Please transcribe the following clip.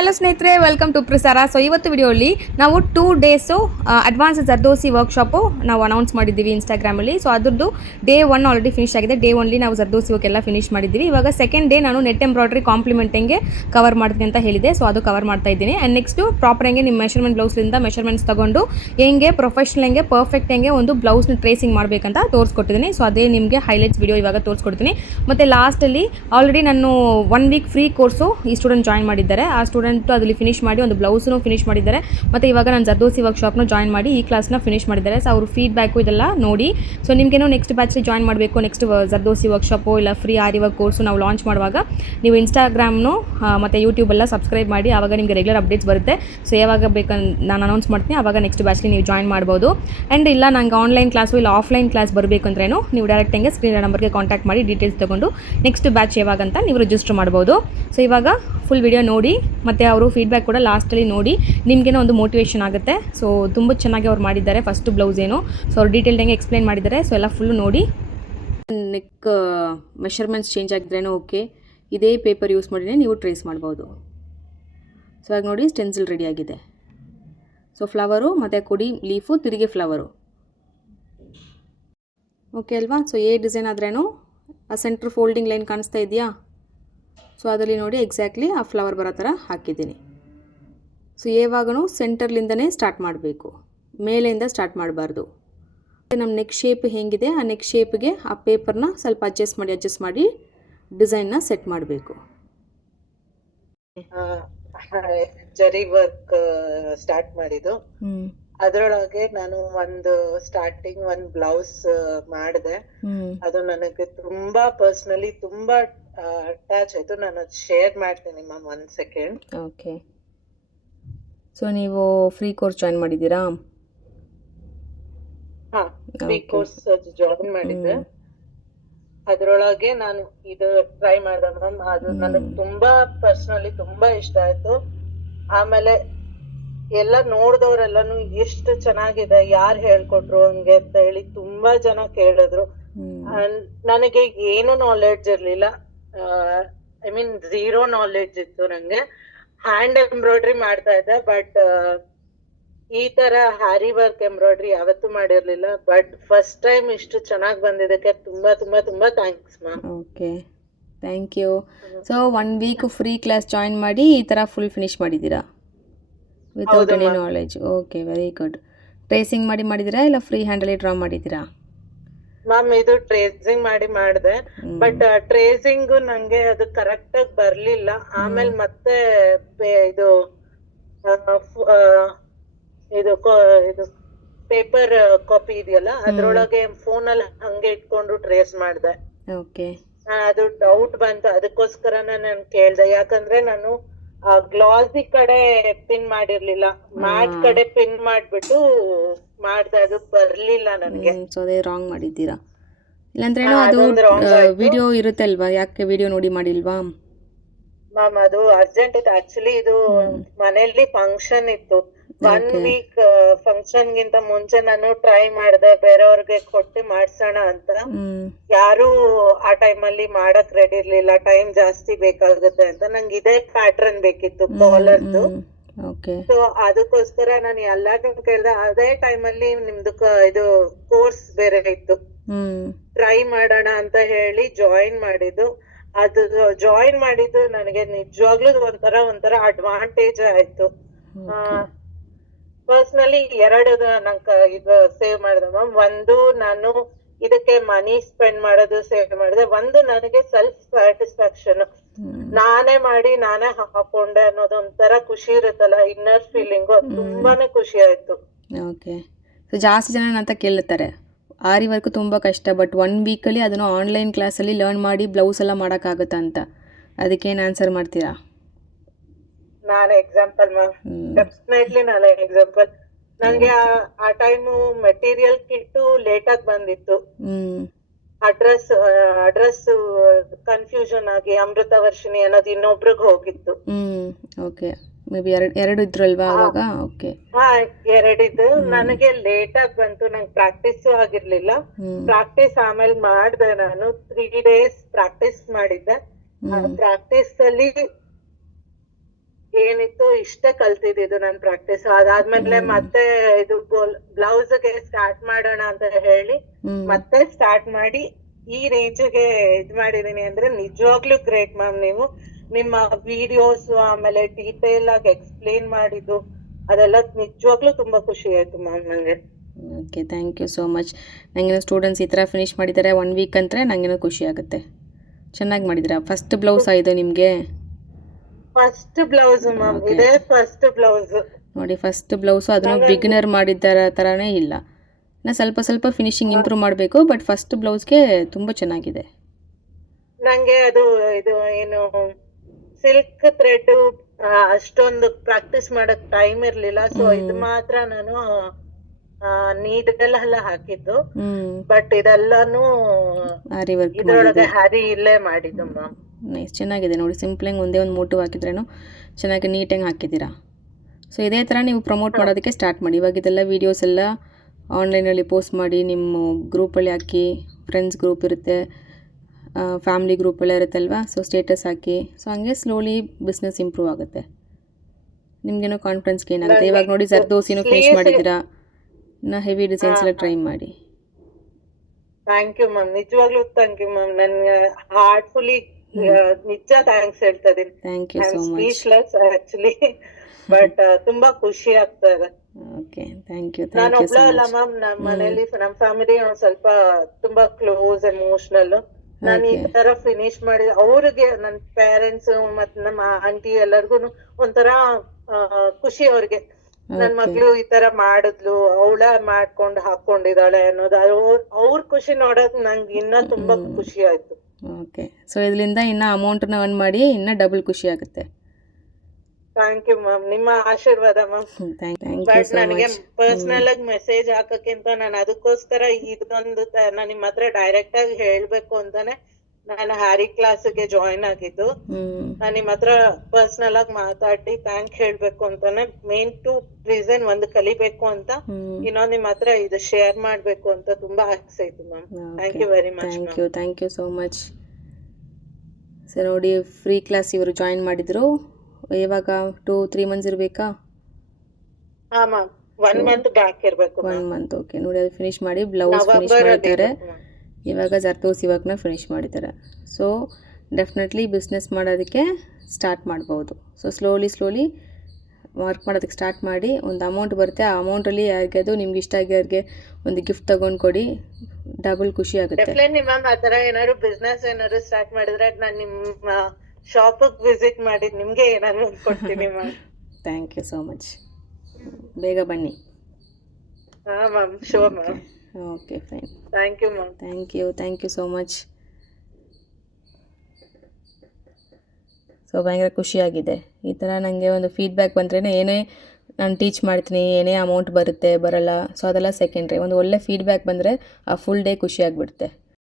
Hello ಸ್ನೇಹಿತರೆ, welcome to ಪ್ರಸಾರ. So ಇವತ್ತು ವಿಡಿಯೋಲಿ ನಾವು 2 ಡೇಸು ಅಡ್ವಾನ್ಸ್ ಜರ್ದೋಸಿ ವರ್ಕ್ಶಾಪು ನಾವು ಅನೌನ್ಸ್ ಮಾಡಿದ್ದೀವಿ ಇನ್ಸ್ಟಾಗ್ರಾಮಲ್ಲಿ. ಸೊ ಅದ್ರದ್ದು ಡೇ 1 ಆಲ್ರೆಡಿ ಫಿನಿಶ್ ಆಗಿದೆ. ಡೇ 1 ನಾವು ಜರ್ದೋಸಿ ವರ್ಕ್ ಎಲ್ಲ ಫಿನಿಶ್ ಮಾಡಿದ್ದೀವಿ. ಇವಾಗ ಸೆಕೆಂಡ್ ಡೇ ನಾನು ನೆಟ್ ಎಂಬ್ರಾಯ್ಡ್ರಿ ಕಾಂಪ್ಲಿಮೆಂಟಿಂಗ್ಗೆ ಕವರ್ ಮಾಡ್ತೀನಿ ಅಂತ ಹೇಳಿದೆ. ಸೊ ಅದು ಕವರ್ ಮಾಡ್ತಾ ಇದ್ದೀನಿ. ಆ್ಯಂಡ್ ನೆಕ್ಸ್ಟು ಪ್ರಾಪರ್ ಹೆಂಗೆ ನಿಮ್ಮ ಮೆಷರ್ಮೆಂಟ್ ಬ್ಲೌಸ್ಲಿಂದ ಮೆಷರ್ಮೆಂಟ್ಸ್ ತಗೊಂಡು ಹೆಂಗೆ ಪ್ರೊಫೆಷನಲ್ ಹೆಂಗೆ ಪರ್ಫೆಕ್ಟ್ ಹೆಂಗೆ ಒಂದು ಬ್ಲೌಸ್ನ ಟ್ರೇಸಿಂಗ್ ಮಾಡಬೇಕಂತ ತೋರಿಸ್ಕೊಟ್ಟಿದ್ದೀನಿ. ಸೊ ಅದೇ ನಿಮಗೆ ಹೈಲೈಟ್ಸ್ ವಿಡಿಯೋ ಇವಾಗ ತೋರಿಸ್ಕೊಡ್ತೀನಿ. ಮತ್ತು ಲಾಸ್ಟಲ್ಲಿ ಆಲ್ರೆಡಿ ನಾನು 1 ವೀಕ್ ಫ್ರೀ ಕೋರ್ಸು ಈ ಸ್ಟೂಡೆಂಟ್ ಜಾಯಿನ್ ಮಾಡಿದ್ದಾರೆ. ಆ ಸ್ಟೂಡೆಂಟ್ ಅದರಲ್ಲಿ ಫಿನಿಶ್ ಮಾಡಿ ಒಂದು ಬ್ಲೌಸನ್ನು ಫಿನಿಶ್ ಮಾಡಿದ್ದಾರೆ. ಮತ್ತು ಇವಾಗ ನಾನು ಜರ್ದೋಸಿ ವರ್ಕ್ಶಾಪ್ನ ಜಾಯಿನ್ ಮಾಡಿ ಈ ಕ್ಲಾಸ್ನ ಫಿನಿಶ್ ಮಾಡಿದ್ದಾರೆ. ಸೊ ಅವರು ಫೀಡ್ಬ್ಯಾಕು ಇದೆಲ್ಲ ನೋಡಿ. ಸೊ ನಿಮಗೇನೋ ನೆಕ್ಸ್ಟ್ ಬ್ಯಾಚಲ್ಲಿ ಜಾಯಿನ್ ಮಾಡಬೇಕು, ನೆಕ್ಸ್ಟ್ ಜರ್ದೋಸಿ ವರ್ಕ್ಶಾಪು ಇಲ್ಲ ಫ್ರೀ ಆರಿ ವರ್ಕ್ ಕೋರ್ಸು ನಾವು ಲಾಂಚ್ ಮಾಡುವಾಗ ನೀವು ಇನ್ಸ್ಟಾಗ್ರಾಮ್ನು ಮತ್ತು ಯೂಟ್ಯೂಬೆಲ್ಲ ಸಬ್ಸ್ಕ್ರೈಬ್ ಮಾಡಿ. ಆವಾಗ ನಿಮಗೆ ರೆಗ್ಯುಲರ್ ಅಪ್ಡೇಟ್ಸ್ ಬರುತ್ತೆ. ಸೊ ಯಾವಾಗ ಬೇಕಂತ ನಾನು ಅನೌನ್ಸ್ ಮಾಡ್ತೀನಿ, ಆವಾಗ ನೆಕ್ಸ್ಟ್ ಬ್ಯಾಚ್ಲಿ ನೀವು ಜಾಯಿನ್ ಮಾಡ್ಬೋದು. ಆ್ಯಂಡ್ ಇಲ್ಲ ನಂಗೆ ಆನ್ಲೈನ್ ಕ್ಲಾಸು ಇಲ್ಲ ಆಫ್ಲೈನ್ ಕ್ಲಾಸ್ ಬರಬೇಕು ಅಂದ್ರೇನು ನೀವು ಡೈರೆಕ್ಟ್ ಹಂಗೆ ಸ್ಕ್ರೀನ್ ನಂಬರ್ಗೆ ಕಾಂಟ್ಯಾಕ್ಟ್ ಮಾಡಿ ಡೀಟೇಲ್ಸ್ ತೊಗೊಂಡು ನೆಕ್ಸ್ಟ್ ಬ್ಯಾಚ್ ಯಾವಾಗ ಅಂತ ನೀವು ರಿಜಿಸ್ಟರ್ ಮಾಡ್ಬೋದು. ಸೊ ಇವಾಗ ಫುಲ್ ವಿಡಿಯೋ ನೋಡಿ ಮತ್ತು ಅವರು ಫೀಡ್ಬ್ಯಾಕ್ ಕೂಡ ಲಾಸ್ಟಲ್ಲಿ ನೋಡಿ ನಿಮಗೇನೋ ಒಂದು ಮೋಟಿವೇಶನ್ ಆಗುತ್ತೆ. ಸೊ ತುಂಬ ಚೆನ್ನಾಗಿ ಅವ್ರು ಮಾಡಿದ್ದಾರೆ. ಫಸ್ಟು ಬ್ಲೌಸ್ ಏನು ಸೊ ಅವ್ರು ಡೀಟೇಲ್ಡಂಗೆ ಎಕ್ಸ್ಪ್ಲೈನ್ ಮಾಡಿದ್ದಾರೆ. ಸೊ ಎಲ್ಲ ಫುಲ್ಲು ನೋಡಿ. ನೆಕ್ ಮೆಷರ್ಮೆಂಟ್ಸ್ ಚೇಂಜ್ ಆಗಿದ್ರೇನೋ ಓಕೆ, ಇದೇ ಪೇಪರ್ ಯೂಸ್ ಮಾಡಿನೇ ನೀವು ಟ್ರೇಸ್ ಮಾಡ್ಬೋದು. ಸೊ ಇವಾಗ ನೋಡಿ ಸ್ಟೆನ್ಸಿಲ್ ರೆಡಿ ಆಗಿದೆ. ಸೊ ಫ್ಲವರು ಮತ್ತು ಕೊಡಿ ಲೀಫು ತಿರುಗಿ ಫ್ಲವರು ಓಕೆ ಅಲ್ವಾ. ಸೊ ಏ ಡಿಸೈನ್ ಆದ್ರೇನು ಆ ಸೆಂಟ್ರ್ ಫೋಲ್ಡಿಂಗ್ ಲೈನ್ ಕಾಣಿಸ್ತಾ ಇದೆಯಾ. ಸೊ ಅದರಲ್ಲಿ ನೋಡಿ ಎಕ್ಸಾಕ್ಟ್ಲಿ ಆ ಫ್ಲವರ್ ಬರೋ ಥರ ಹಾಕಿದ್ದೀನಿ. ಸೊ ಯಾವಾಗೂ ಸೆಂಟರ್ಲಿಂದನೇ ಸ್ಟಾರ್ಟ್ ಮಾಡಬೇಕು, ಮೇಲೆಯಿಂದ ಸ್ಟಾರ್ಟ್ ಮಾಡಬಾರ್ದು. ನಮ್ಮ ನೆಕ್ ಶೇಪ್ ಹೇಗಿದೆ ಆ ನೆಕ್ ಶೇಪ್ಗೆ ಆ ಪೇಪರ್ನ ಸ್ವಲ್ಪ ಅಡ್ಜಸ್ಟ್ ಮಾಡಿ ಡಿಸೈನ್ನ ಸೆಟ್ ಮಾಡಬೇಕು. ಜರಿ ವರ್ಕ್ ಸ್ಟಾರ್ಟ್ ಮಾಡಿದ್ದು ಅದರೊಳಗೆ ನಾನು ಸ್ಟಾರ್ಟಿಂಗ್ ಒಂದು ಬ್ಲೌಸ್ ಮಾಡಿದೆ. ಅದು ನನಗೆ ತುಂಬಾ ಪರ್ಸನಲಿ ತುಂಬಾ ಅಟ್ಯಾಚ್ ಆಯ್ತು. ನಾನು ಅದು ಶೇರ್ ಮಾಡ್ತೀನಿ ಮ್ಯಾಮ್ 1 ಸೆಕೆಂಡ್. ಓಕೆ. ಸೊ ನೀವು ಫ್ರೀ ಕೋರ್ಸ್ ಜಾಯಿನ್ ಮಾಡಿದ್ದೀರಾ? ಹಾ, ಫ್ರೀ ಕೋರ್ಸ್ ಜಾಯಿನ್ ಮಾಡಿದ್ದೆ. ಅದ್ರೊಳಗೆ ನಾನು ಇದು ಟ್ರೈ ಮಾಡಿದೆ ಮ್ಯಾಮ್. ಅದು ನನಗೆ ತುಂಬಾ ಪರ್ಸನಲಿ ತುಂಬಾ ಇಷ್ಟ ಆಯ್ತು. ಆಮೇಲೆ ಎಲ್ಲ ನೋಡ್ದವ್ರೆಲ್ಲಾನು ಎಷ್ಟು ಚೆನ್ನಾಗಿದೆ, ಯಾರು ಹೇಳ್ಕೊಟ್ರು ಹಂಗೆ ಅಂತ ಹೇಳಿ ತುಂಬಾ ಜನ ಕೇಳಿದ್ರು. ನನಗೆ ಏನು ನಾಲೆಡ್ಜ್ ಇರ್ಲಿಲ್ಲ. ಐ ಮೀನ್ 0 ನಾಲೆಡ್ಜ್ ಇತ್ತು ನಂಗೆ. ಹ್ಯಾಂಡ್ ಎಂಬ್ರಾಯ್ಡ್ರಿ ಮಾಡ್ತಾ ಇದ್ದೆ, ಬಟ್ ಈ ತರ ಹ್ಯಾರಿ ವರ್ಕ್ ಎಂಬ್ರಾಯ್ಡ್ರಿ ಯಾವತ್ತೂ ಮಾಡಿರ್ಲಿಲ್ಲ. ಬಟ್ ಫಸ್ಟ್ ಟೈಮ್ ಇಷ್ಟು ಚೆನ್ನಾಗಿ ಬಂದಿದ್ದಕ್ಕೆ ತುಂಬಾ ತುಂಬಾ ತುಂಬಾ thanks ma'am. Okay, thank you. So 1 week free class join ಮಾಡಿ ಈ ಥರ ಫುಲ್ ಫಿನಿಶ್ ಮಾಡಿದ್ದೀರಾ without any knowledge. Okay, very good. Tracing ಮಾಡಿದ್ದೀರಾ ಇಲ್ಲ ಫ್ರೀ ಹ್ಯಾಂಡಲ್ಲಿ ಡ್ರಾ ಮಾಡಿದ್ದೀರಾ? ಮ್ಯಾಮ್ ಇದು ಟ್ರೇಸಿಂಗ್ ಮಾಡಿದೆ, ಬಟ್ ಟ್ರೇಸಿಂಗ್ ನಂಗೆ ಅದು ಕರೆಕ್ಟ್ ಆಗಿ ಬರ್ಲಿಲ್ಲ. ಆಮೇಲೆ ಮತ್ತೆ ಇದು ಪೇಪರ್ ಕಾಪಿ ಇದೆಯಲ್ಲ ಅದ್ರೊಳಗೆ ಫೋನಲ್ಲಿ ಹಂಗೆ ಇಟ್ಕೊಂಡು ಟ್ರೇಸ್ ಮಾಡಿದೆ. ಓಕೆ, ಅದು ಡೌಟ್ ಬಂತು, ಅದಕ್ಕೋಸ್ಕರ ನಾನು ಕೇಳ್ದೆ. ಯಾಕಂದ್ರೆ ನಾನು ಗ್ಲಾಸಿ ಕಡೆ ಪಿನ್ ಮಾಡಿರ್ಲಿಲ್ಲ, ಮ್ಯಾಟ್ ಕಡೆ ಪಿನ್ ಮಾಡ್ಬಿಟ್ಟು ಮಾಡ್ದೆ, ಅದು ಬರ್ಲಿಲ್ಲ ನನಗೆ. ಸೊ ಅದೇ ರಾಂಗ್ ಮಾಡಿದ್ದೀರಾ. ಇಲ್ಲಾಂದ್ರೆ ಅದು ವಿಡಿಯೋ ಇರುತ್ತೆ ಅಲ್ವಾ, ಯಾಕೆ ವಿಡಿಯೋ ನೋಡಿ ಮಾಡಿಲ್ವಾ ಮ್ಯಾಮ್? ಅದು ಅರ್ಜೆಂಟ್ ಇತ್ತು ಆಕ್ಚುಲಿ. ಇದು ಮನೆಯಲ್ಲಿ ಫಂಕ್ಷನ್ ಇತ್ತು. 1 ವೀಕ್ ಫಂಕ್ಷನ್ ಗಿಂತ ಮುಂಚೆ ನಾನು ಟ್ರೈ ಮಾಡಿದೆ ಬೇರೆಯವ್ರಿಗೆ ಕೊಟ್ಟು ಮಾಡ್ಸೋಣ ಅಂತ. ಯಾರು ಆ ಟೈಮ್ ಅಲ್ಲಿ ಮಾಡಕ್ ರೆಡಿ ಇರ್ಲಿಲ್ಲ, ಟೈಮ್ ಜಾಸ್ತಿ ಬೇಕಾಗುತ್ತೆ ಅಂತ. ನಂಗೆ ಇದೇ ಪ್ಯಾಟರ್ನ್ ಬೇಕಿತ್ತು ಕಾಲರ್ದು. ಸೊ ಅದಕ್ಕೋಸ್ಕರ ನಾನು ಎಲ್ಲಾರ್ನು ಕೇಳ್ದೆ. ಅದೇ ಟೈಮ್ ಅಲ್ಲಿ ನಿಮ್ದು ಇದು ಕೋರ್ಸ್ ಬೇರೆ ಇತ್ತು, ಟ್ರೈ ಮಾಡೋಣ ಅಂತ ಹೇಳಿ ಜಾಯಿನ್ ಮಾಡಿದ್ದು. ಅದು ಜಾಯಿನ್ ಮಾಡಿದ್ದು ನನಗೆ ನಿಜವಾಗ್ಲೂ ಒಂಥರ ಅಡ್ವಾಂಟೇಜ್ ಆಯ್ತು. ಪರ್ಸನಲಿ 2 ನಂಗೆ ಇದು ಸೇವ್ ಮಾಡಿದೆ ಮ್ಯಾಮ್. ಒಂದು, ನಾನು ಇದಕ್ಕೆ ಮನಿ ಸ್ಪೆಂಡ್ ಮಾಡೋದು ಸೇವ್ ಮಾಡಿದೆ. ಒಂದು, ನನಗೆ ಸೆಲ್ಫ್ ಸ್ಯಾಟಿಸ್ಫ್ಯಾಕ್ಷನ್, ನಾನೇ ಮಾಡಿ ನಾನೇ ಹಾಕೊಂಡೆ ಅನ್ನೋದು ಒಂಥರ ಖುಷಿ ಇರುತ್ತಲ್ಲ, ಇನ್ನರ್ ಫೀಲಿಂಗು, ತುಂಬಾನೇ ಖುಷಿ ಆಯ್ತು. ಓಕೆ. ಸೊ ಜಾಸ್ತಿ ಜನ ಅಂತ ಕೇಳ್ತಾರೆ ಆರಿ ವರ್ಕ್ ತುಂಬ ಕಷ್ಟ, ಬಟ್ 1 ವೀಕಲ್ಲಿ ಅದನ್ನು ಆನ್ಲೈನ್ ಕ್ಲಾಸಲ್ಲಿ ಲರ್ನ್ ಮಾಡಿ ಬ್ಲೌಸ್ ಎಲ್ಲ ಮಾಡೋಕ್ಕಾಗುತ್ತಾ ಅಂತ. ಅದಕ್ಕೇನು ಆನ್ಸರ್ ಮಾಡ್ತೀರಾ? ನಾನು ಎಕ್ಸಾಂಪಲ್ ಮ್ಯಾಮ್, ಡೆಫಿನೆಟ್ಲಿ ನಾನು ಎಕ್ಸಾಂಪಲ್. ನಂಗೆ ಆ ಟೈಮು ಮೆಟೀರಿಯಲ್ ಕಿಟ್ಟು ಲೇಟ್ ಆಗಿ ಬಂದಿತ್ತು. ಅಡ್ರೆಸ್ ಕನ್ಫ್ಯೂಷನ್ ಆಗಿ ಅಮೃತ ವರ್ಷಿಣಿ ಅನ್ನೋದು ಇನ್ನೊಬ್ರಿಗೆ ಹೋಗಿತ್ತು. ಓಕೆ, ಮೇ ಬಿ 2 ಇದ್ರಲ್ವಾ ಅವಾಗ? ಓಕೆ, ಹಾ 2 ಇದ್ದು. ನನಗೆ ಲೇಟ್ ಆಗಿ ಬಂತು, ನಂಗೆ ಪ್ರಾಕ್ಟೀಸ್ ಆಗಿರ್ಲಿಲ್ಲ. ಪ್ರಾಕ್ಟೀಸ್ ಆಮೇಲೆ ಮಾಡಿದೆ. ನಾನು 3 ಡೇಸ್ ಪ್ರಾಕ್ಟೀಸ್ ಮಾಡಿದ್ದೆ. ಪ್ರಾಕ್ಟೀಸ್ ಅಲ್ಲಿ ಏನಿತ್ತು ಇಷ್ಟೇ ಕಲ್ತಿದ್ದು ನನ್ ಪ್ರಾಕ್ಟೀಸ್. ಅದಾದ್ಮೇಲೆ ಮತ್ತೆ ಇದು ಬ್ಲೌಸ್ ಗೆ ಸ್ಟಾರ್ಟ್ ಮಾಡೋಣ ಅಂತ ಹೇಳಿ ಮತ್ತೆ ಸ್ಟಾರ್ಟ್ ಮಾಡಿ ಈ ರೇಂಜ್ ಗೆ ಇದ್ ಮಾಡಿದೀನಿ ಅಂದ್ರೆ ನಿಜವಾಗ್ಲೂ ಗ್ರೇಟ್ ಮ್ಯಾಮ್. ನೀವು ನಿಮ್ಮ ವಿಡಿಯೋಸ್ ಆಮೇಲೆ ಡೀಟೇಲ್ ಆಗಿ ಎಕ್ಸ್ಪ್ಲೇನ್ ಮಾಡಿದ್ದು ಅದೆಲ್ಲ ನಿಜವಾಗ್ಲೂ ತುಂಬಾ ಖುಷಿ ಆಯ್ತು ಮ್ಯಾಮ್ ನಂಗೆ. Okay, thank you so much. ನನಗೇನೋ ಸ್ಟೂಡೆಂಟ್ಸ್ ಈ ಥರ ಫಿನಿಶ್ ಮಾಡಿದ್ದಾರೆ 1 ವೀಕ್ ಅಂದರೆ ನನಗೇನೋ ಖುಷಿ ಆಗುತ್ತೆ. ಚೆನ್ನಾಗಿ ಮಾಡಿದ್ದೀರಾ. ಫಸ್ಟ್ ಬ್ಲೌಸ್ ಆಯಿತು ನಿಮಗೆ? ಫಸ್ಟ್ ಬ್ಲೌಸ್ ಮ್ಯಾಮ್, ಇದೇ ಫಸ್ಟ್ ಬ್ಲೌಸ್ ನೋಡಿ. ಫಸ್ಟ್ ಬ್ಲೌಸು ಅದನ್ನು ಬಿಗಿನರ್ ಮಾಡಿದ್ದಾರ ಥರನೇ ಇಲ್ಲ. ಇನ್ನು ಸ್ವಲ್ಪ ಸ್ವಲ್ಪ ಫಿನಿಶಿಂಗ್ ಇಂಪ್ರೂವ್ ಮಾಡಬೇಕು, ಬಟ್ ಫಸ್ಟ್ ಬ್ಲೌಸ್ಗೆ ತುಂಬ ಚೆನ್ನಾಗಿದೆ. ನಂಗೆ ಅದು ಇದು ಏನು ಸಿಲ್ಕ್ ಥ್ರೆಡ್ ಅಷ್ಟೊಂದು ಪ್ರಾಕ್ಟೀಸ್ ಮಾಡಕ್ ಟೈಮ್ ಇರ್ಲಿಲ್ಲ. ಸೊ ಇದು ಮಾತ್ರ ನಾನು ನೀಡಲ್ ಎಲ್ಲ ಹಾಕಿದ್ದು, ಬಟ್ ಇದೆಲ್ಲಾನು ಇದ್ರೊಳಗೆ ಹ್ಯಾರಿ ಇಲ್ಲೇ ಮಾಡಿದ್ದು ಮ್ಯಾಮ್. ನೈಸ್, ಚೆನ್ನಾಗಿದೆ ನೋಡಿ. ಸಿಂಪ್ಲಾಗಿ ಒಂದೇ ಒಂದು ಮೋಟಿವ್ ಹಾಕಿದ್ರೇನು ಚೆನ್ನಾಗಿ ನೀಟಾಗಿ ಹಾಕಿದ್ದೀರಾ. ಸೊ ಇದೇ ಥರ ನೀವು ಪ್ರಮೋಟ್ ಮಾಡೋದಕ್ಕೆ ಸ್ಟಾರ್ಟ್ ಮಾಡಿ. ಇವಾಗ ಇದೆಲ್ಲ ವೀಡಿಯೋಸ್ ಎಲ್ಲ ಆನ್ಲೈನಲ್ಲಿ ಪೋಸ್ಟ್ ಮಾಡಿ, ನಿಮ್ಮ ಗ್ರೂಪಲ್ಲಿ ಹಾಕಿ. ಫ್ರೆಂಡ್ಸ್ ಗ್ರೂಪ್ ಇರುತ್ತೆ, ಫ್ಯಾಮಿಲಿ ಗ್ರೂಪೆಲ್ಲ ಇರುತ್ತಲ್ವ, ಸೊ ಸ್ಟೇಟಸ್ ಹಾಕಿ. ಸೊ ಹಂಗೆ ಸ್ಲೋಲಿ ಬಿಸ್ನೆಸ್ ಇಂಪ್ರೂವ್ ಆಗುತ್ತೆ. ನಿಮಗೇನೋ ಕಾನ್ಫಿಡೆನ್ಸ್ ಗೇನ್ ಆಗುತ್ತೆ. ಇವಾಗ ನೋಡಿ ಜರ್ದೋಸಿನೂ ಫಿನಿಶ್ ಮಾಡಿದ್ದೀರಾ. ಇನ್ನು ಹೆವಿ ಡಿಸೈನ್ಸ್ ಎಲ್ಲ ಟ್ರೈ ಮಾಡಿ. ಥ್ಯಾಂಕ್ ಯು ಮ್ಯಾಮ್, ನಿಜವಾಗ್ಲೂ ಥ್ಯಾಂಕ್ ಯು ಮ್ಯಾಮ್. ನನ್ಗೆ ಹಾರ್ಟ್ಫುಲಿ ನಿಜ ಥ್ಯಾಂಕ್ಸ್ ಹೇಳ್ತಾ ಇದೀನಿ. Thank you so much. Speechless actually, but ತುಂಬಾ ಖುಷಿ ಆಗ್ತಾ ಇದೆ. Okay, thank you. ನಾನು ಒಬ್ಳ ಅಲ್ಲ ಮ್ಯಾಮ್, ನಮ್ಮ ಮನೇಲಿ ನಮ್ಮ ಫ್ಯಾಮಿಲಿ ಒಂದ್ ಸ್ವಲ್ಪ ತುಂಬಾ ಕ್ಲೋಸ್ ಎಮೋಷನಲ್. ನಾನು ಈ ತರ ಫಿನಿಶ್ ಮಾಡಿ ಅವ್ರಿಗೆ ನನ್ನ ಪೇರೆಂಟ್ಸ್ ಮತ್ ನಮ್ಮ ಆಂಟಿ ಎಲ್ಲರಿಗೂ ಒಂಥರ ಖುಷಿ. ಅವ್ರಿಗೆ ನನ್ ಮಗ್ಳು ಈ ತರ ಮಾಡಿದ್ಲು, ಅವಳ ಮಾಡ್ಕೊಂಡು ಹಾಕೊಂಡಿದ್ದಾಳೆ ಅನ್ನೋದು ಅವ್ರ ಖುಷಿ ನೋಡೋದ್ ನಂಗೆ ಇನ್ನ ತುಂಬಾ ಖುಷಿ ಆಯ್ತು. ಓಕೆ, ಸೊ ಇದರಿಂದ ಇನ್ನ ಅಮೌಂಟ್ನ ಅರ್ನ್ ಮಾಡಿ ಇನ್ನ ಡಬಲ್ ಖುಷಿ ಆಗುತ್ತೆ. ಥ್ಯಾಂಕ್ ಯು ಮ್ಯಾಮ್, ನಿಮ್ಮ ಆಶೀರ್ವಾದ ಮ್ಯಾಮ್. ಬಟ್ ನನಗೆ ಪರ್ಸನಲ್ ಆಗಿ ಮೆಸೇಜ್ ಹಾಕಕ್ಕಿಂತ ನಾನು ಅದಕ್ಕೋಸ್ಕರ ಇದೊಂದು ನಾನು ನಿಮ್ಮ ಹತ್ರ ಡೈರೆಕ್ಟ್ ಆಗಿ ಹೇಳ್ಬೇಕು ಅಂತಾನೆ ನಾನು ಹ್ಯಾರಿ ಕ್ಲಾಸ್ಗೆ ಜಾಯಿನ್ ಆಗಿದ್ದು. ನಾನು ನಿಮ್ಮ ಹತ್ರ ಪರ್ಸನಲ್ ಆಗಿ ಮಾತಾಡಿ ಥ್ಯಾಂಕ್ ಹೇಳ್ಬೇಕು ಅಂತಾನೆ. ಮೇನ್ ಟು ರೀಸನ್ ಒಂದು ಕಲಿಬೇಕು ಅಂತ, ಇನ್ನೊಂದು ನಿಮ್ಮ ಹತ್ರ ಇದು ಶೇರ್ ಮಾಡ್ಬೇಕು ಅಂತ ತುಂಬಾ ಆಸೆ ಇತ್ತು ma'am. Thank you very much. Thank you so much. Sir ನೋಡಿ, ಫ್ರೀ ಕ್ಲಾಸ್ ಇವರು ಜಾಯಿನ್ ಮಾಡಿದ್ರು. ಇವಾಗ 2-3 ಮಂತ್ಸ್ ಇರಬೇಕಾ? ಹಾ ಮ್ಯಾಮ್, 1 ಮಂತ್ ಬ್ಯಾಕ್ ಇರಬೇಕು. 1 ಮಂತ್. ಓಕೆ, ನೋಡಿ ಅದು ಫಿನಿಶ್ ಮಾಡಿ ಬ್ಲೌಸ್ ಫಿನಿಶ್ ಮಾಡಿದ್ದಾರೆ. ಇವಾಗ ಜರ್ದೋಸಿ ವರ್ಕ್ನ ಫಿನಿಶ್ ಮಾಡಿದ್ದಾರೆ. ಸೊ ಡೆಫಿನೆಟ್ಲಿ ಬಿಸ್ನೆಸ್ ಮಾಡೋದಕ್ಕೆ ಸ್ಟಾರ್ಟ್ ಮಾಡ್ಬೋದು. ಸೊ ಸ್ಲೋಲಿ ವರ್ಕ್ ಮಾಡೋದಕ್ಕೆ ಸ್ಟಾರ್ಟ್ ಮಾಡಿ. ಒಂದು ಅಮೌಂಟ್ ಬರುತ್ತೆ, ಆ ಅಮೌಂಟಲ್ಲಿ ಯಾರಿಗೆ ಅದು ನಿಮ್ಗೆ ಇಷ್ಟ ಆಗಿರೋರಿಗೆ ಒಂದು ಗಿಫ್ಟ್ ತಗೊಂಡು ಕೊಡಿ, ಡಬಲ್ ಖುಷಿ ಆಗುತ್ತೆ. ಡೆಫಿನೆಟ್ಲಿ ಮ್ಯಾಮ್, ಆ ಥರ ಏನಾದ್ರು ಬಿಸ್ನೆಸ್ ಏನಾದ್ರು ಸ್ಟಾರ್ಟ್ ಮಾಡಿದ್ರೆ ನಾನು ನಿಮ್ಮ ಶಾಪಿಗೆ ವಿಸಿಟ್ ಮಾಡಿ ನಿಮಗೆ ಏನಾದ್ರು ಕೊಡ್ತೀನಿ ma'am. Thank you so much. ಬೇಗ ಬನ್ನಿ. ಹಾಂ ma'am, sure ma'am. Okay, fine. Thank you ma'am. Thank you so much. So ಭಯಂಕರ ಖುಷಿಯಾಗಿದೆ. ಈ ಥರ ನನಗೆ ಒಂದು ಫೀಡ್ಬ್ಯಾಕ್ ಬಂದ್ರೇ ಏನೇ ನಾನು ಟೀಚ್ ಮಾಡ್ತೀನಿ, ಏನೇ ಅಮೌಂಟ್ ಬರುತ್ತೆ ಬರಲ್ಲ, ಸೊ ಅದೆಲ್ಲ ಸೆಕೆಂಡ್ರಿ. ಒಂದು ಒಳ್ಳೆ ಫೀಡ್ಬ್ಯಾಕ್ ಬಂದರೆ ಆ ಫುಲ್ ಡೇ ಖುಷಿಯಾಗಿಬಿಡುತ್ತೆ.